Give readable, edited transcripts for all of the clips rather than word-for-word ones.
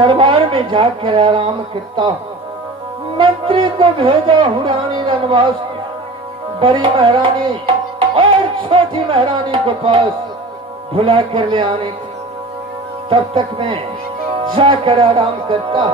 दरबार में जाकर आराम करता। मंत्री को भेजा हुरानी रनवास, बड़ी महारानी और छोटी महारानी को पास बुला कर ले आने। तब तक मैं जाकर आराम करता।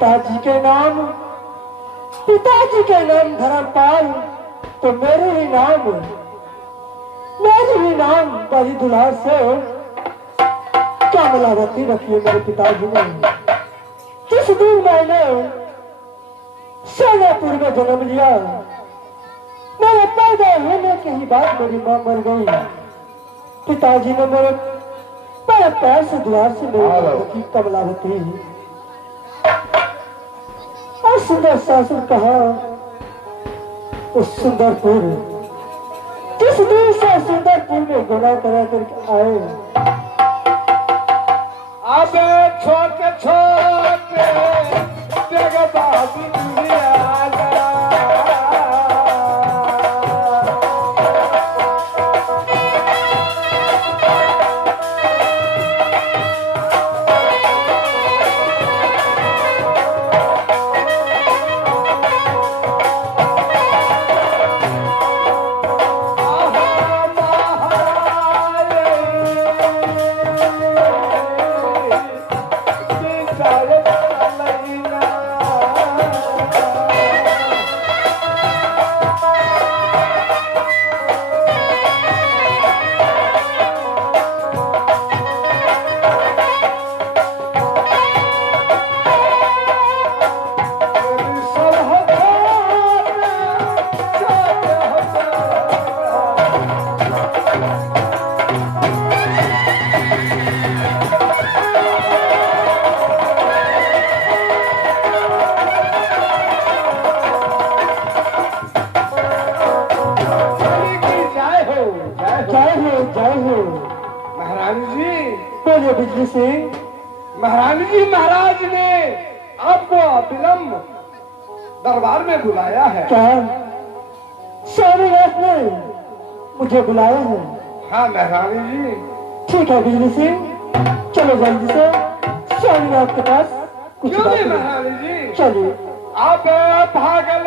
पिताजी के नाम धर्मपाल, तो मेरे भी नाम बड़ी दुल्हा से कमलावती रखी है मेरे पिताजी ने। जिस दिन मैंने सोनापुर में जन्म लिया, मेरे पैदा होने के ही बाद मेरी मां मर गई। पिताजी ने मेरे पैर से द्वार से मेरी रखी कमलावती। और सुंदर सासुर कहा उस सुंदरपुर, जिस दिन से सुंदरपुर में गुनाह करा करके आए, अब छोटे छोटे जगबाबी बिजली सिंह। महारानी जी, महाराज ने आपको विलंब दरबार में बुलाया है। क्या स्वामीनाथ ने मुझे बुलाया है? हाँ महारानी जी। ठीक है बिजली सिंह, चलो जल्दी से स्वामीनाथ के पास कुछ बात है। महारानी जी चलिए। आप भाग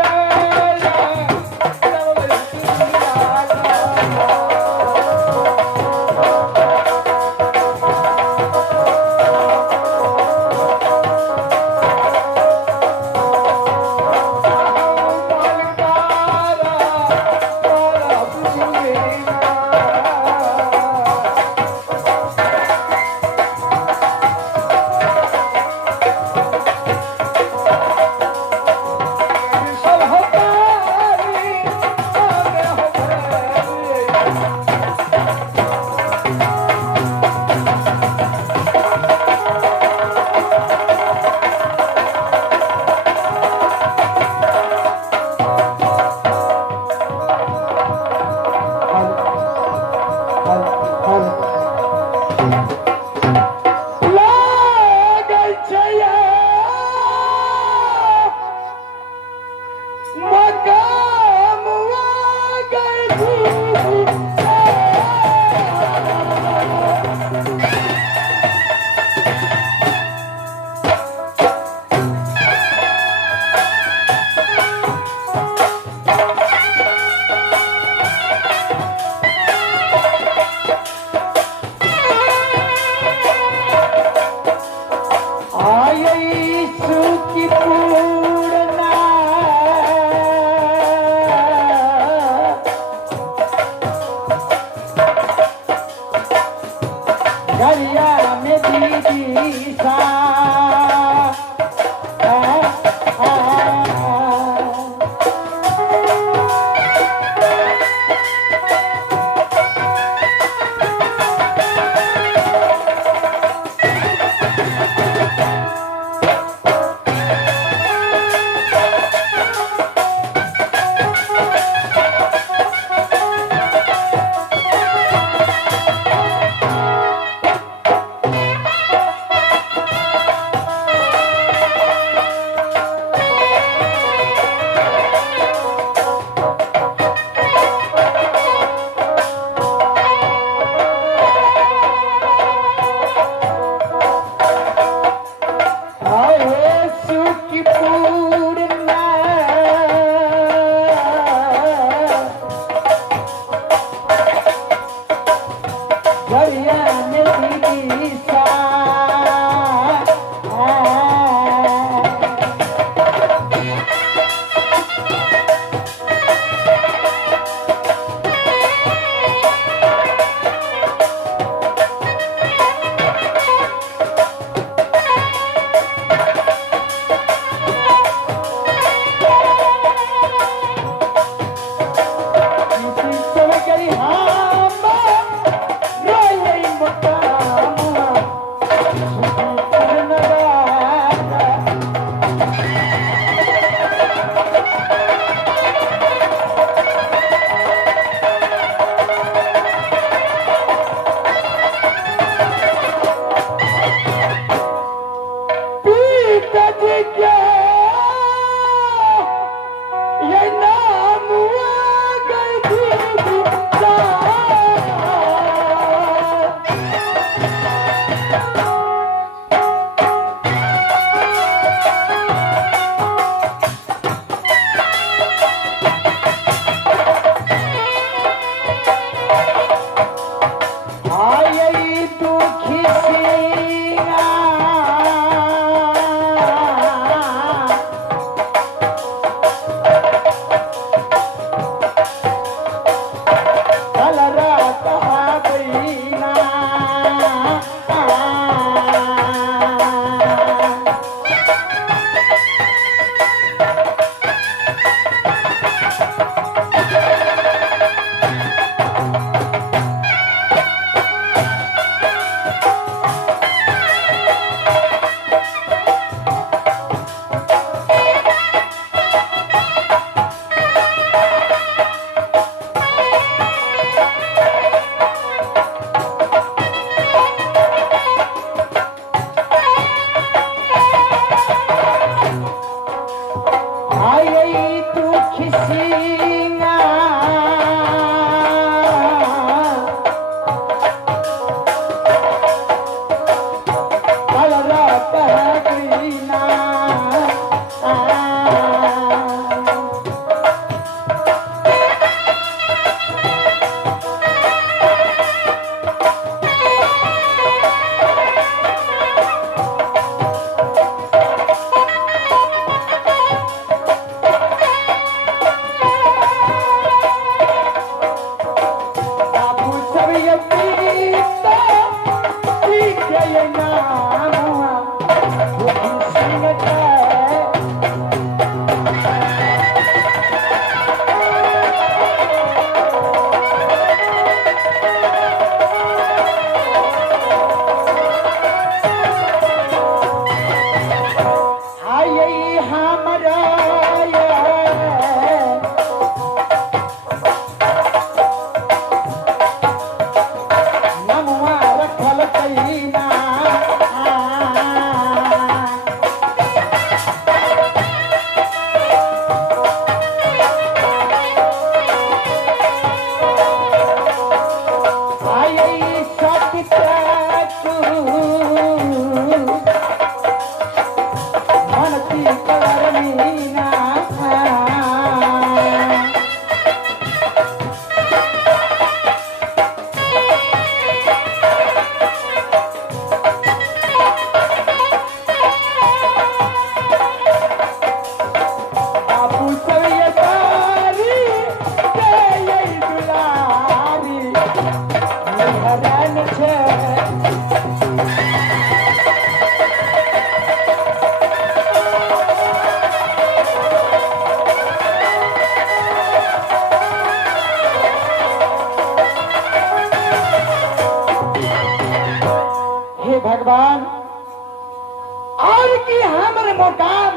मुकाम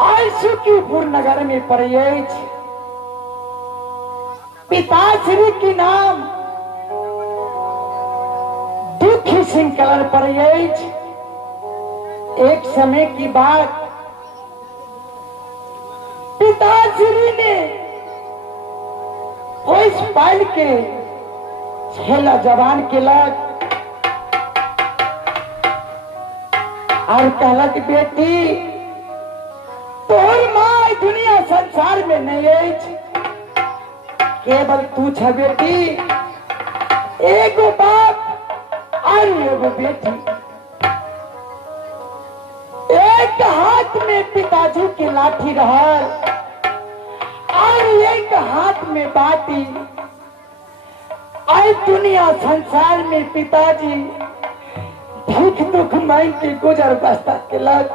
आशुकीपुर नगर में पड़े। पिताश्री की नाम दुखी सिंह कलर पड़े। एक समय की बात, पिताश्री ने उस पाल के छेला जवान के लग और कहलक, बेटी तोर माँ दुनिया संसार में नहीं है, केवल तू छ बेटी, एगो बाप और एगो बेटी। एक हाथ में पिताजी की लाठी रहल और एक हाथ में बाटी। आज दुनिया संसार में पिताजी दुख दुख मांग के गुजर बसता के लग।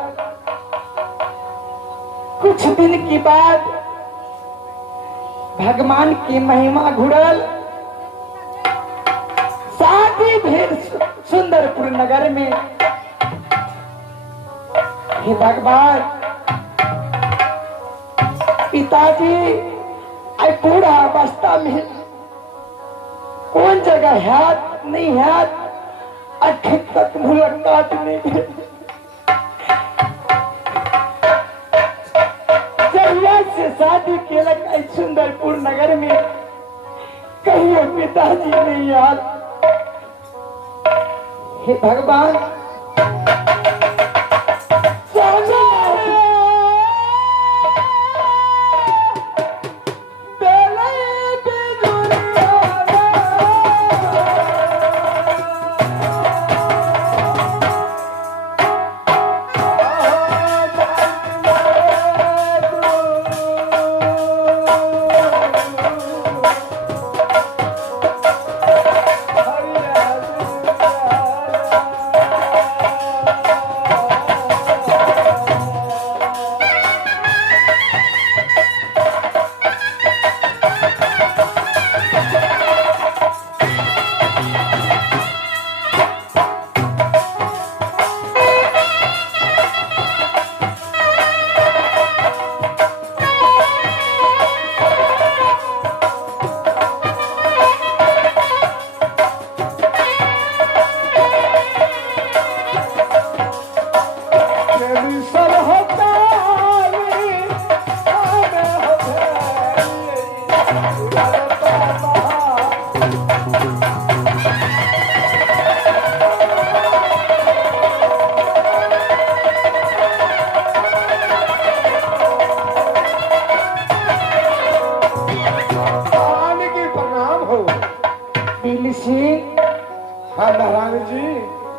कुछ दिन की बाद भगवान की महिमा घुड़ल, शादी भेल सुंदरपुर नगर में। हे भगवान, पिताजी आज बूढ़ा अवस्था में कौन जगह हाथ नहीं हाथ अठे तक मुलाकात नहीं। जरूरत से शादी के लग सुंदरपुर नगर में कहीं पिताजी नहीं यार। हे भगवान,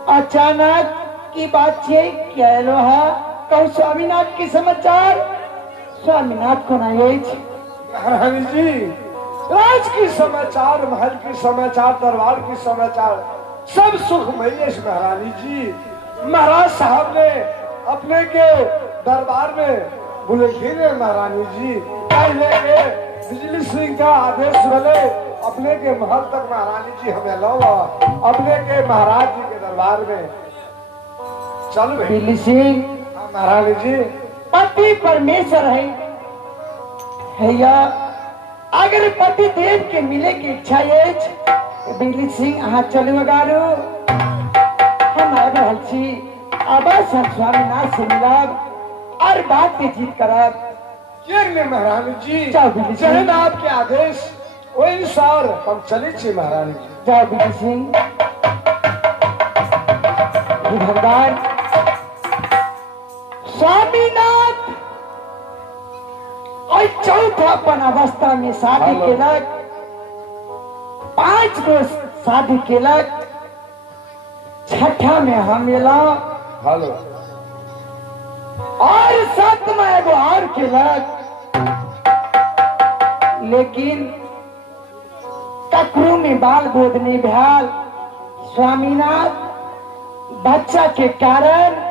अचानक की बात है क्या लोहा कहू स्वामीनाथ के समाचार। स्वामीनाथ को नहीं महारानी जी, राज की समाचार, महल की समाचार, दरबार की समाचार सब सुखमय है महारानी जी। महाराज साहब ने अपने के दरबार में बुलेटिन है महारानी जी, पहले के बिजली सिंह का आदेश मिले अपने के महल तक महारानी जी हमें लो, अपने के महाराज जी के दरबार में चल बिजली सिंह। महारानी जी, पति परमेश्वर है या अगर पति देव के मिले की इच्छा है बिजली सिंह हाँ चलो गारू हम आए रहल छी। अब स्वामीनाथ से मिलब और बात की जीत करब। महारानी जी, जाओ बिजली सिंह, जहन आपके आदेश वही सार हम चले छी महारानी जी। जाओ बिजली सिंह। भगवान स्वामीनाथ और चौथापन अवस्था में शादी केलक, 5 गो शादी केलक, छठा में हम हेलो और 7वां एगो और केलक। लेकिन ककरो में बाल बोध नहीं भेल। स्वामीनाथ बच्चा के कारण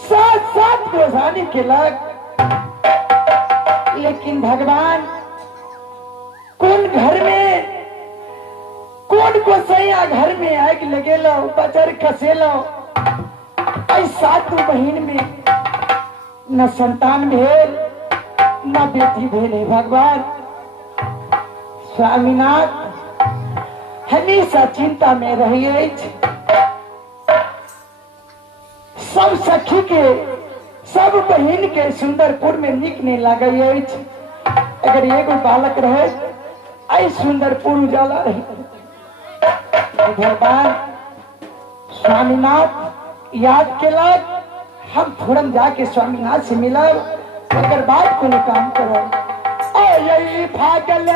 7 गो शादी केलक। लेकिन भगवान कौन घर में कौन को सैया घर में आग लगेलो, बजर खसेलो, आई सातों बहन में न संतान भेल न बेटी भेल है भगवान। स्वामीनाथ हमेशा चिंता में रहिए। सब सखी के सब बहन के सुंदरपुर में निक नहीं लगे। अगर एगो बालक रहे आई सुंदरपुर उजाला रहे। भगवान स्वामीनाथ याद केलक हम फौरन जाके स्वामीनाथ से मिलब। अगर बात को काम करो यही भागल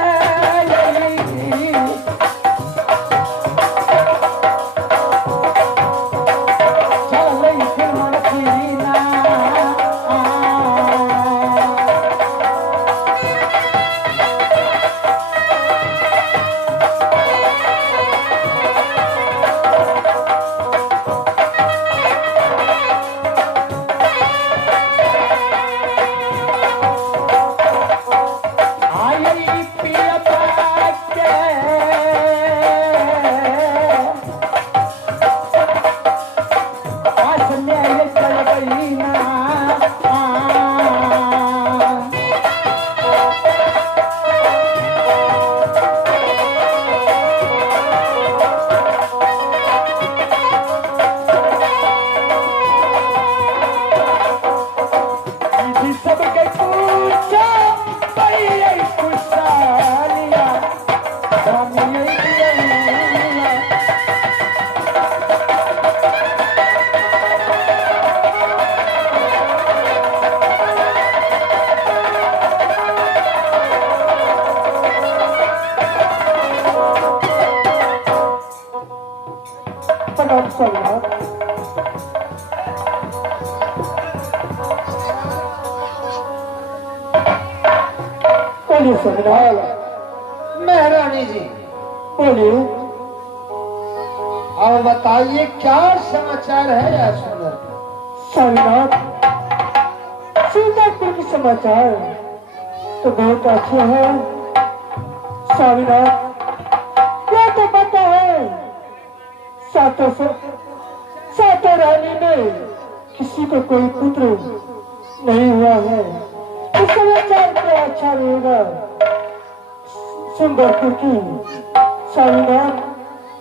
महारानी जी बोलिए। और बताइए क्या समाचार है यार सुंदर? स्वामीनाथ सुंदरपुर के समाचार तो बहुत अच्छे हैं। स्वामीनाथ क्या तो पता है सातों रानी में किसी को कोई पुत्र नहीं हुआ है। इस समाचार क्या अच्छा रहेगा सुंदरपुर की। स्वामीनाथ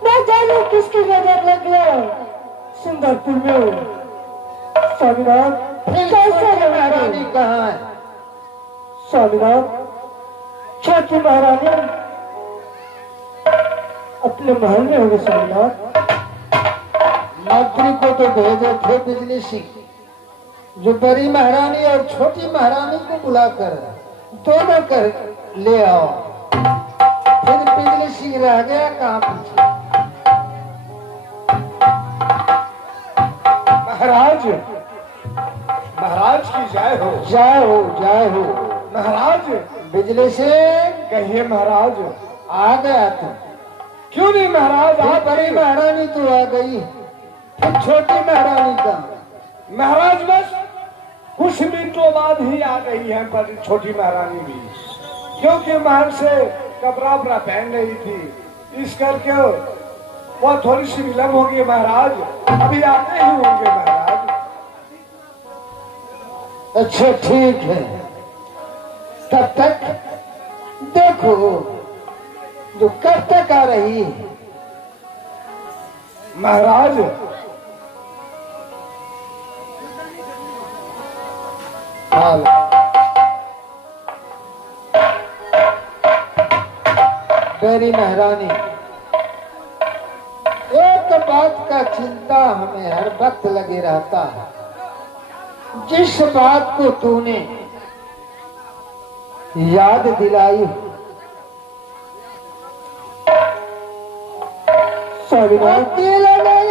मैं जानू किसकी नजर लग गया सुंदरपुर में। स्वामीनाथ कैसे महारानी कहाँ है? स्वामीनाथ छोटी महारानी अपने महल में होगी। स्वामीनाथ मंत्री को तो भेजे थे बिजली सिंह जो बड़ी महारानी और छोटी महारानी को बुलाकर दोनों कर ले आओ। फिर बिजली सिंह रह गया कहाँ पीछे? महाराज महाराज की जय हो। जय हो जय हो। महाराज बिजली सिंह कहिए महाराज। आ गया तू? क्यों नहीं महाराज आप बड़ी महारानी तो आ गई, फिर छोटी महारानी का? महाराज बस कुछ मिनटों बाद ही आ गई है पर छोटी महारानी भी, क्योंकि महल से कपड़ा उपड़ा पहन रही थी इस करके वह थोड़ी सी विलम्ब होगी महाराज। अभी आते ही होंगे महाराज। अच्छा ठीक है, तब तक देखो जो कब तक आ रही महाराज। मेरी महारानी एक बात का चिंता हमें हर वक्त लगे रहता है। जिस बात को तूने याद दिलाई स्वामीनाथ दिल में